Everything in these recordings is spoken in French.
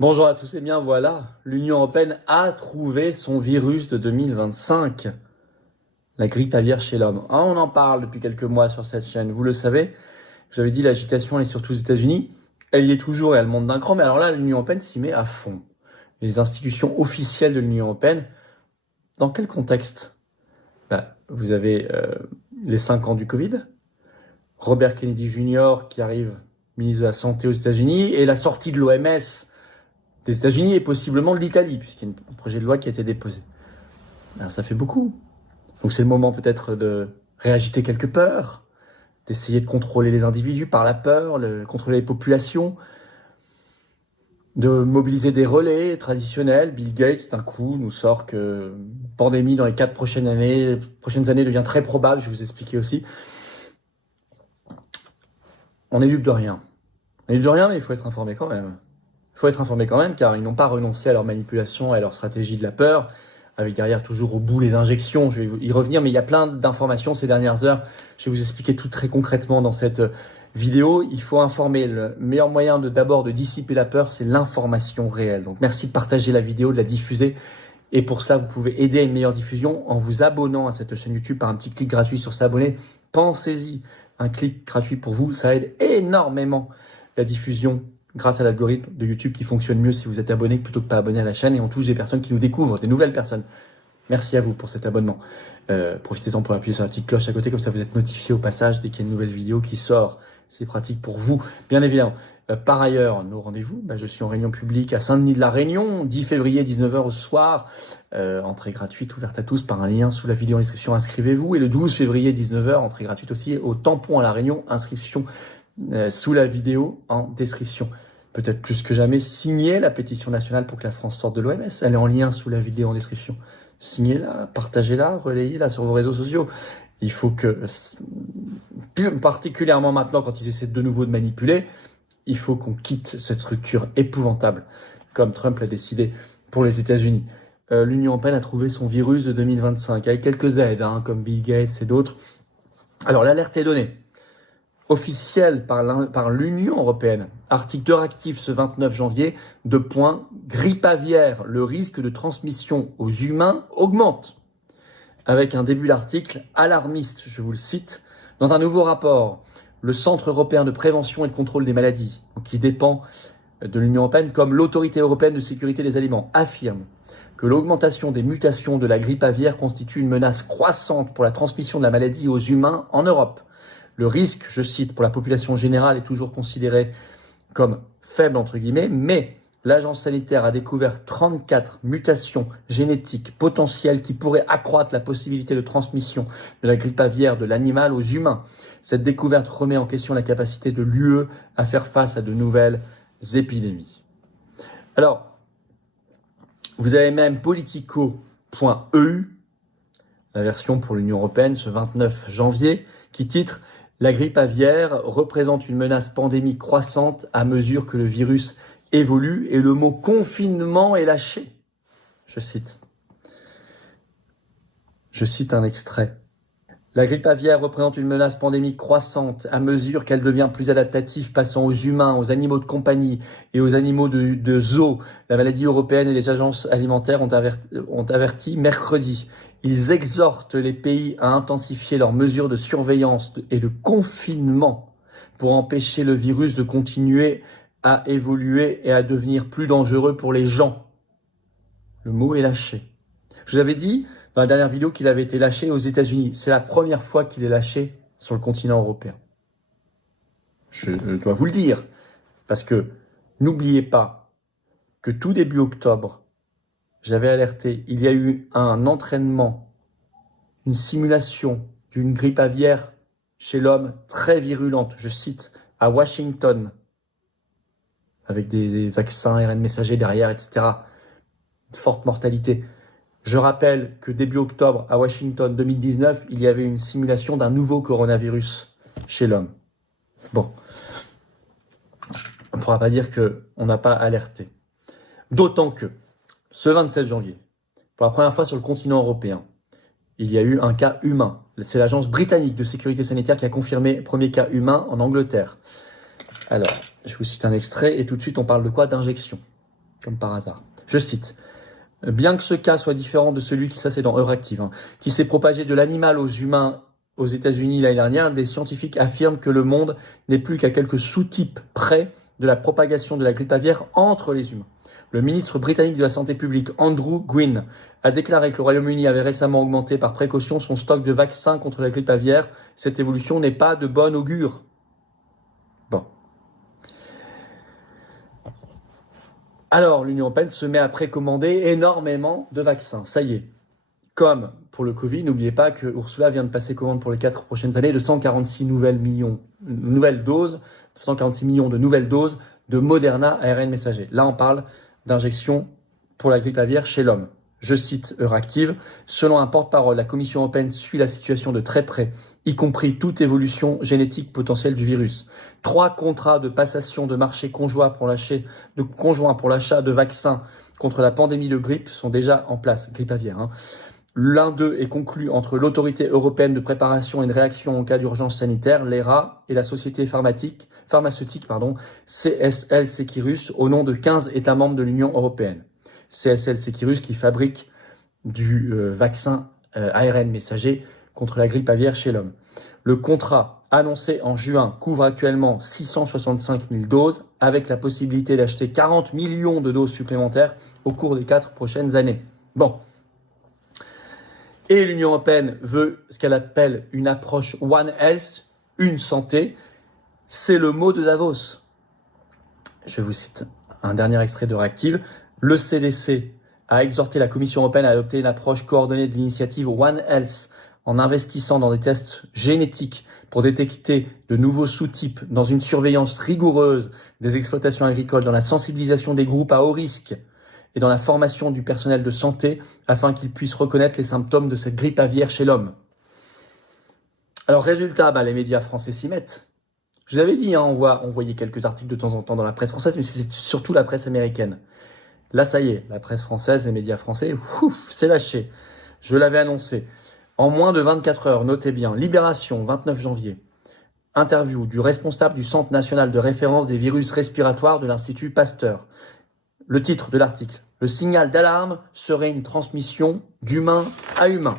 Bonjour à tous, et bien voilà, l'Union Européenne a trouvé son virus de 2025, la grippe aviaire chez l'homme. On en parle depuis quelques mois sur cette chaîne, vous le savez. Je vous avais dit, l'agitation elle est surtout aux États-Unis, elle y est toujours et elle monte d'un cran, mais alors là, l'Union Européenne s'y met à fond. Les institutions officielles de l'Union Européenne, dans quel contexte? Vous avez les 5 ans du Covid, Robert Kennedy Jr. qui arrive ministre de la Santé aux États-Unis, et la sortie de l'OMS des États-Unis et possiblement de l'Italie, puisqu'il y a un projet de loi qui a été déposé. Alors ça fait beaucoup. Donc c'est le moment peut-être de réagiter quelques peurs, d'essayer de contrôler les individus par la peur, contrôler les populations, de mobiliser des relais traditionnels. Bill Gates, d'un coup, nous sort que pandémie dans les 4 prochaines années devient très probable, je vais vous expliquer aussi. On est dupe de rien. On est dupe de rien, mais il faut être informé quand même. Il faut être informé quand même, car ils n'ont pas renoncé à leur manipulation et à leur stratégie de la peur, avec derrière toujours au bout les injections. Je vais y revenir, mais il y a plein d'informations ces dernières heures. Je vais vous expliquer tout très concrètement dans cette vidéo. Il faut informer. Le meilleur moyen d'abord de dissiper la peur, c'est l'information réelle. Donc merci de partager la vidéo, de la diffuser. Et pour cela, vous pouvez aider à une meilleure diffusion en vous abonnant à cette chaîne YouTube par un petit clic gratuit sur s'abonner. Pensez-y, un clic gratuit pour vous, ça aide énormément la diffusion grâce à l'algorithme de YouTube qui fonctionne mieux si vous êtes abonné plutôt que pas abonné à la chaîne, et on touche des personnes qui nous découvrent, des nouvelles personnes. Merci à vous pour cet abonnement. Profitez-en pour appuyer sur la petite cloche à côté, comme ça vous êtes notifié au passage dès qu'il y a une nouvelle vidéo qui sort. C'est pratique pour vous, bien évidemment. Par ailleurs, nos rendez-vous, je suis en réunion publique à Saint-Denis de la Réunion, 10 février, 19h au soir. Entrée gratuite, ouverte à tous par un lien sous la vidéo inscription, inscrivez-vous. Et le 12 février, 19h, entrée gratuite aussi au Tampon à la Réunion, inscription sous la vidéo en description. Peut-être plus que jamais, signez la pétition nationale pour que la France sorte de l'OMS. Elle est en lien sous la vidéo en description. Signez-la, partagez-la, relayez-la sur vos réseaux sociaux. Il faut que, particulièrement maintenant quand ils essaient de nouveau de manipuler, il faut qu'on quitte cette structure épouvantable, comme Trump l'a décidé pour les États-Unis. L'Union Européenne a trouvé son virus de 2025, avec quelques aides, comme Bill Gates et d'autres. Alors l'alerte est donnée. Officielle par l'Union Européenne. Article 2 actif ce 29 janvier, grippe aviaire, le risque de transmission aux humains augmente. Avec un début d'article alarmiste, je vous le cite, dans un nouveau rapport, le Centre européen de prévention et de contrôle des maladies, qui dépend de l'Union Européenne comme l'Autorité européenne de sécurité des aliments, affirme que l'augmentation des mutations de la grippe aviaire constitue une menace croissante pour la transmission de la maladie aux humains en Europe. Le risque, je cite, pour la population générale est toujours considéré comme faible, entre guillemets, mais l'agence sanitaire a découvert 34 mutations génétiques potentielles qui pourraient accroître la possibilité de transmission de la grippe aviaire de l'animal aux humains. Cette découverte remet en question la capacité de l'UE à faire face à de nouvelles épidémies. Alors, vous avez même Politico.eu, la version pour l'Union Européenne, ce 29 janvier, qui titre « La grippe aviaire représente une menace pandémique croissante à mesure que le virus évolue et le mot confinement est lâché. » Je cite un extrait. La grippe aviaire représente une menace pandémique croissante à mesure qu'elle devient plus adaptative, passant aux humains, aux animaux de compagnie et aux animaux de zoo. La maladie européenne et les agences alimentaires ont averti mercredi. Ils exhortent les pays à intensifier leurs mesures de surveillance et de confinement pour empêcher le virus de continuer à évoluer et à devenir plus dangereux pour les gens. Le mot est lâché. Je vous avais dit dans la dernière vidéo qu'il avait été lâché aux États-Unis. C'est la première fois qu'il est lâché sur le continent européen. Je dois vous le dire, parce que n'oubliez pas que tout début octobre, j'avais alerté, il y a eu un entraînement, une simulation d'une grippe aviaire chez l'homme très virulente, je cite, à Washington, avec des vaccins ARN messager derrière, etc. Une forte mortalité. Je rappelle que début octobre, à Washington 2019, il y avait une simulation d'un nouveau coronavirus chez l'homme. Bon, on ne pourra pas dire qu'on n'a pas alerté. D'autant que, ce 27 janvier, pour la première fois sur le continent européen, il y a eu un cas humain. C'est l'agence britannique de sécurité sanitaire qui a confirmé le premier cas humain en Angleterre. Alors, je vous cite un extrait et tout de suite on parle de quoi? D'injection. comme par hasard. Je cite. Bien que ce cas soit différent de celui ça c'est dans Euractiv, qui s'est propagé de l'animal aux humains aux États-Unis l'année dernière, des scientifiques affirment que le monde n'est plus qu'à quelques sous-types près de la propagation de la grippe aviaire entre les humains. Le ministre britannique de la Santé publique, Andrew Gwynn, a déclaré que le Royaume-Uni avait récemment augmenté par précaution son stock de vaccins contre la grippe aviaire. Cette évolution n'est pas de bon augure. Bon. Alors, l'Union européenne se met à précommander énormément de vaccins. Ça y est. Comme pour le Covid, n'oubliez pas que Ursula vient de passer commande pour les 4 prochaines années de 146 millions de nouvelles doses de Moderna ARN messager. Là, on parle d'injection pour la grippe aviaire chez l'homme. Je cite Euractiv, selon un porte-parole, la Commission européenne suit la situation de très près, y compris toute évolution génétique potentielle du virus. 3 contrats de passation de marché conjoints pour l'achat de vaccins contre la pandémie de grippe sont déjà en place, grippe aviaire. L'un d'eux est conclu entre l'Autorité européenne de préparation et de réaction en cas d'urgence sanitaire, l'ERA, et la société pharmaceutique, CSL Seqirus, au nom de 15 États membres de l'Union européenne. CSL Seqirus qui fabrique du vaccin ARN messager contre la grippe aviaire chez l'homme. Le contrat annoncé en juin couvre actuellement 665 000 doses, avec la possibilité d'acheter 40 millions de doses supplémentaires au cours des 4 prochaines années. Bon. Et l'Union européenne veut ce qu'elle appelle une approche One Health, une santé. C'est le mot de Davos. Je vous cite un dernier extrait de Euractiv. Le CDC a exhorté la Commission européenne à adopter une approche coordonnée de l'initiative One Health en investissant dans des tests génétiques pour détecter de nouveaux sous-types, dans une surveillance rigoureuse des exploitations agricoles, dans la sensibilisation des groupes à haut risque et dans la formation du personnel de santé afin qu'ils puissent reconnaître les symptômes de cette grippe aviaire chez l'homme. Alors résultat, les médias français s'y mettent. Je vous avais dit, on voyait quelques articles de temps en temps dans la presse française, mais c'est surtout la presse américaine. Là, ça y est, la presse française, les médias français, c'est lâché. Je l'avais annoncé. En moins de 24 heures, notez bien, Libération, 29 janvier. Interview du responsable du Centre national de référence des virus respiratoires de l'Institut Pasteur. Le titre de l'article, le signal d'alarme serait une transmission d'humain à humain.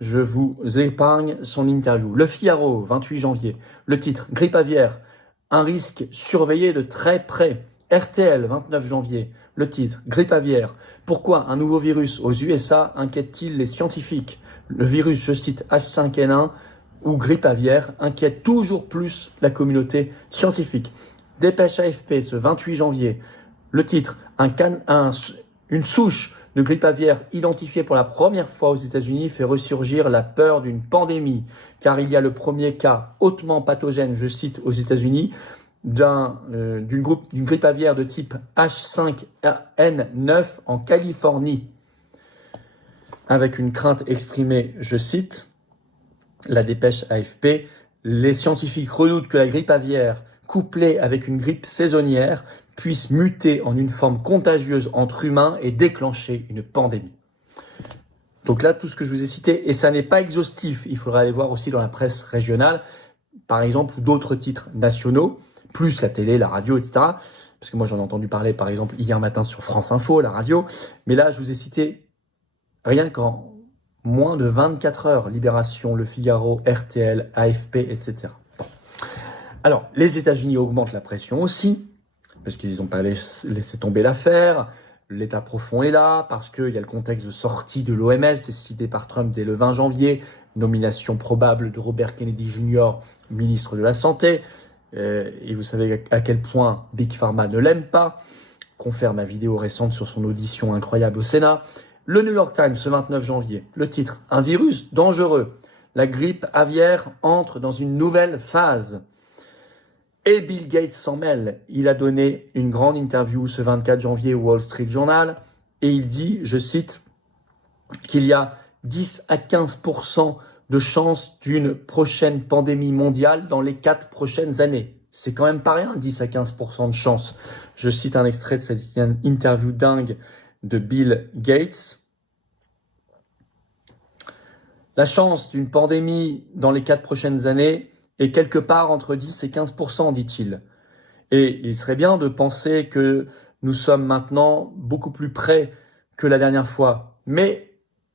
Je vous épargne son interview. Le Figaro, 28 janvier. Le titre, grippe aviaire, un risque surveillé de très près. RTL, 29 janvier. Le titre, grippe aviaire. Pourquoi un nouveau virus aux USA inquiète-t-il les scientifiques? Le virus, je cite, H5N1 ou grippe aviaire inquiète toujours plus la communauté scientifique. Dépêche AFP, ce 28 janvier. Le titre, une souche de grippe aviaire identifiée pour la première fois aux États-Unis fait ressurgir la peur d'une pandémie, car il y a le premier cas hautement pathogène, je cite, aux États-Unis, d'une grippe aviaire de type H5N9 en Californie. Avec une crainte exprimée, je cite, la dépêche AFP, les scientifiques redoutent que la grippe aviaire, couplée avec une grippe saisonnière, puisse muter en une forme contagieuse entre humains et déclencher une pandémie. Donc là, tout ce que je vous ai cité, et ça n'est pas exhaustif, il faudra aller voir aussi dans la presse régionale, par exemple, ou d'autres titres nationaux, plus la télé, la radio, etc. Parce que moi, j'en ai entendu parler, par exemple, hier matin sur France Info, la radio. Mais là, je vous ai cité rien qu'en moins de 24 heures, Libération, Le Figaro, RTL, AFP, etc. Bon. Alors, les États-Unis augmentent la pression aussi, parce qu'ils n'ont pas laissé tomber l'affaire. L'état profond est là, parce qu'il y a le contexte de sortie de l'OMS, décidé par Trump dès le 20 janvier, nomination probable de Robert Kennedy Jr., ministre de la Santé. Et vous savez à quel point Big Pharma ne l'aime pas. Confère ma vidéo récente sur son audition incroyable au Sénat. Le New York Times, ce 29 janvier, le titre « Un virus dangereux. La grippe aviaire entre dans une nouvelle phase ». Et Bill Gates s'en mêle. Il a donné une grande interview ce 24 janvier au Wall Street Journal et il dit, je cite, qu'il y a 10 à 15% de chances d'une prochaine pandémie mondiale dans les 4 prochaines années. C'est quand même pas rien, 10 à 15% de chances. Je cite un extrait de cette interview dingue de Bill Gates. La chance d'une pandémie dans les 4 prochaines années est quelque part entre 10 et 15%, dit-il. Et il serait bien de penser que nous sommes maintenant beaucoup plus près que la dernière fois. Mais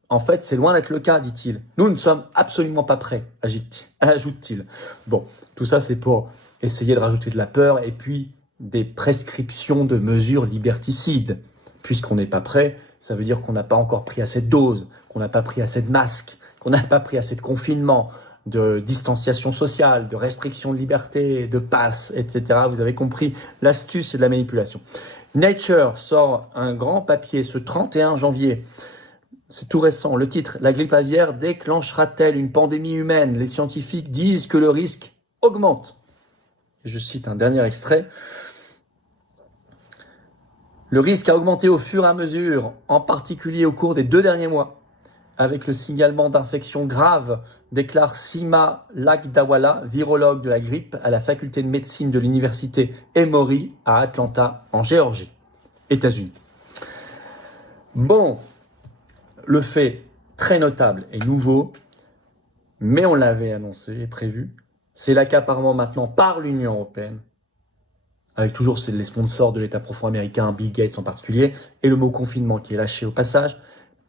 en fait, c'est loin d'être le cas, dit-il. Nous ne sommes absolument pas prêts, ajoute-t-il. Bon, tout ça, c'est pour essayer de rajouter de la peur et puis des prescriptions de mesures liberticides. Puisqu'on n'est pas prêt, ça veut dire qu'on n'a pas encore pris assez de doses, qu'on n'a pas pris assez de masques, qu'on n'a pas pris assez de confinement, de distanciation sociale, de restriction de liberté, de passe, etc. Vous avez compris, l'astuce, c'est de la manipulation. Nature sort un grand papier ce 31 janvier. C'est tout récent. Le titre, la grippe aviaire déclenchera-t-elle une pandémie humaine? Les scientifiques disent que le risque augmente. Et je cite un dernier extrait. Le risque a augmenté au fur et à mesure, en particulier au cours des 2 derniers mois, avec le signalement d'infections graves, déclare Sima Lagdawala, virologue de la grippe à la faculté de médecine de l'université Emory à Atlanta, en Géorgie, États-Unis. Bon, le fait très notable et nouveau, mais on l'avait annoncé et prévu, c'est l'accaparement maintenant par l'Union européenne, avec toujours les sponsors de l'État profond américain, Bill Gates en particulier, et le mot confinement qui est lâché au passage,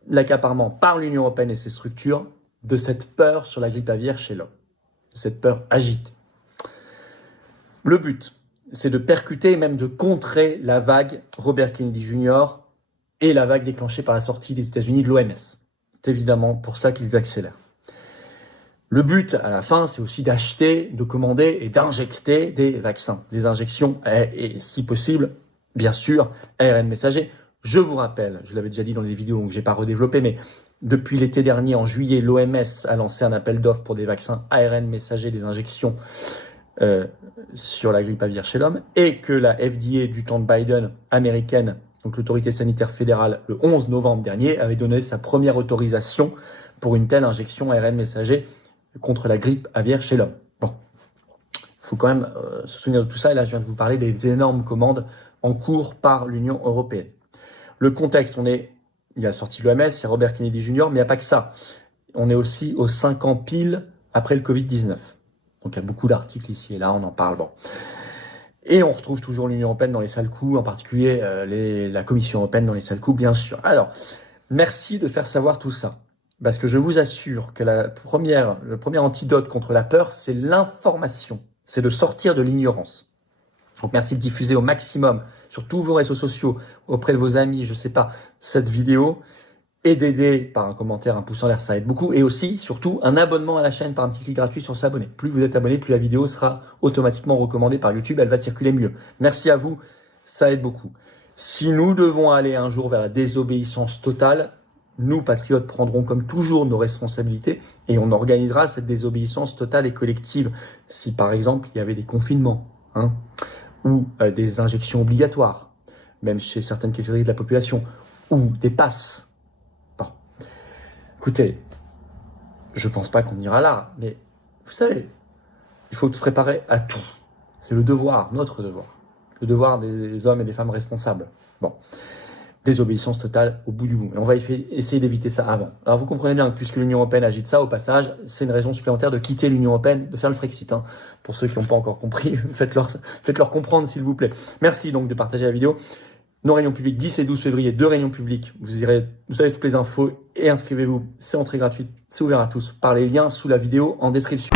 l'accaparement par l'Union européenne et ses structures de cette peur sur la grippe aviaire chez l'homme, de cette peur agitée. Le but, c'est de percuter et même de contrer la vague Robert Kennedy Jr. et la vague déclenchée par la sortie des États-Unis de l'OMS. C'est évidemment pour cela qu'ils accélèrent. Le but, à la fin, c'est aussi d'acheter, de commander et d'injecter des vaccins, des injections et si possible, bien sûr, ARN messager. Je vous rappelle, je l'avais déjà dit dans les vidéos, donc je n'ai pas redéveloppé, mais depuis l'été dernier, en juillet, l'OMS a lancé un appel d'offres pour des vaccins ARN messager, des injections sur la grippe aviaire chez l'homme, et que la FDA du temps de Biden américaine, donc l'autorité sanitaire fédérale, le 11 novembre dernier, avait donné sa première autorisation pour une telle injection ARN messager contre la grippe aviaire chez l'homme. Bon, il faut quand même se souvenir de tout ça, et là je viens de vous parler des énormes commandes en cours par l'Union européenne. Le contexte, il y a sorti l'OMS, il y a Robert Kennedy Jr., mais il n'y a pas que ça. On est aussi aux 5 ans pile après le Covid-19. Donc il y a beaucoup d'articles ici et là, on en parle. Bon. Et on retrouve toujours l'Union européenne dans les sales coups, en particulier la Commission européenne dans les sales coups, bien sûr. Alors, merci de faire savoir tout ça. Parce que je vous assure que le premier antidote contre la peur, c'est l'information. C'est de sortir de l'ignorance. Donc merci de diffuser au maximum sur tous vos réseaux sociaux, auprès de vos amis, je sais pas, cette vidéo. Et d'aider par un commentaire, un pouce en l'air, ça aide beaucoup. Et aussi, surtout, un abonnement à la chaîne par un petit clic gratuit sur s'abonner. Plus vous êtes abonné, plus la vidéo sera automatiquement recommandée par YouTube. Elle va circuler mieux. Merci à vous, ça aide beaucoup. Si nous devons aller un jour vers la désobéissance totale, nous, patriotes, prendrons comme toujours nos responsabilités et on organisera cette désobéissance totale et collective. Si par exemple, il y avait des confinements ou des injections obligatoires, même chez certaines catégories de la population, ou des passes. Bon, écoutez, je pense pas qu'on ira là, mais vous savez, il faut se préparer à tout. C'est le devoir, notre devoir. Le devoir des hommes et des femmes responsables. Bon. Désobéissance totale au bout du bout. Et on va essayer d'éviter ça avant. Alors vous comprenez bien que puisque l'Union européenne agite ça, au passage, c'est une raison supplémentaire de quitter l'Union européenne, de faire le Frexit. Pour ceux qui n'ont pas encore compris, faites-leur comprendre s'il vous plaît. Merci donc de partager la vidéo. Nos réunions publiques, 10 et 12 février, 2 réunions publiques. Vous avez toutes les infos et inscrivez-vous. C'est entrée gratuite, c'est ouvert à tous par les liens sous la vidéo en description.